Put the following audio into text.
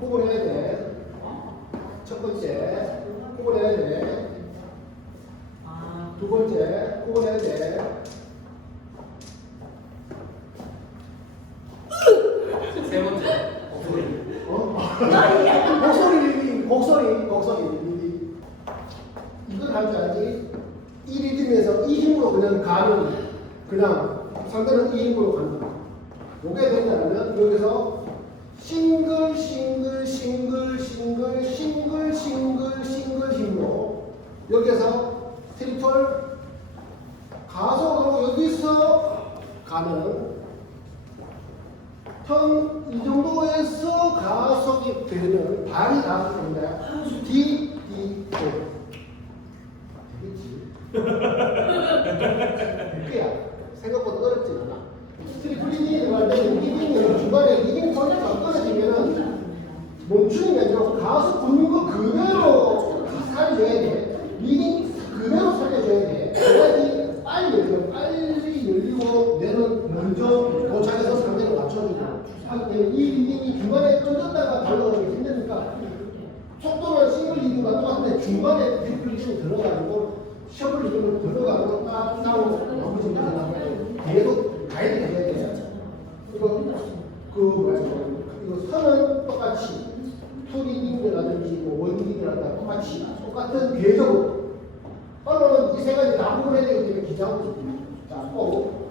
구분해야 돼. 첫 번째, 구분해야 돼. 아, 두 번째, 구분해야 돼. 세 번째. 어? 목소리, 목소리, 목소리. 이걸 할줄 알지? 이 리듬에서 이 힘으로 그냥 가면 그냥 상대는 이 힘으로 간다. 요게 된다면 여기서 싱글 싱글 싱글 싱글 싱글 싱글 싱글 힘으로 여기서 트리플 가속으로 여기서 가는 턴 이 정도에서 가속이 되는 발이 가속인데 D, D, O 되겠지? 그야. 생각보다 어렵지 않아. 트리플링이 들어갈 때 리딩은 중간에 리딩 포인트가 떨어지면은 가속 붙는 거 그대로 살려줘야 돼 리딩 그대로 살려줘야 돼 그래야지 빨리 열려 빨리 열리고 내는 먼저 도착해서 상대를 맞춰주고 이 리딩이 중간에 던졌다가 달려오는 게 힘드니까 속도는 싱글 리딩과 똑같은데 중간에 트리플 리딩이 들어가지고 셔플 리딩을 들어가고 딱 어느 정도 되나요? 계속 가야 돼야 돼. 이거 그 뭐야 이거 선은 똑같이 리딩이라든지 똑같이 똑같은 궤적으로. 언어는 이세 가지 다 구분해야 되기 때문에 기자하고 자, 꼭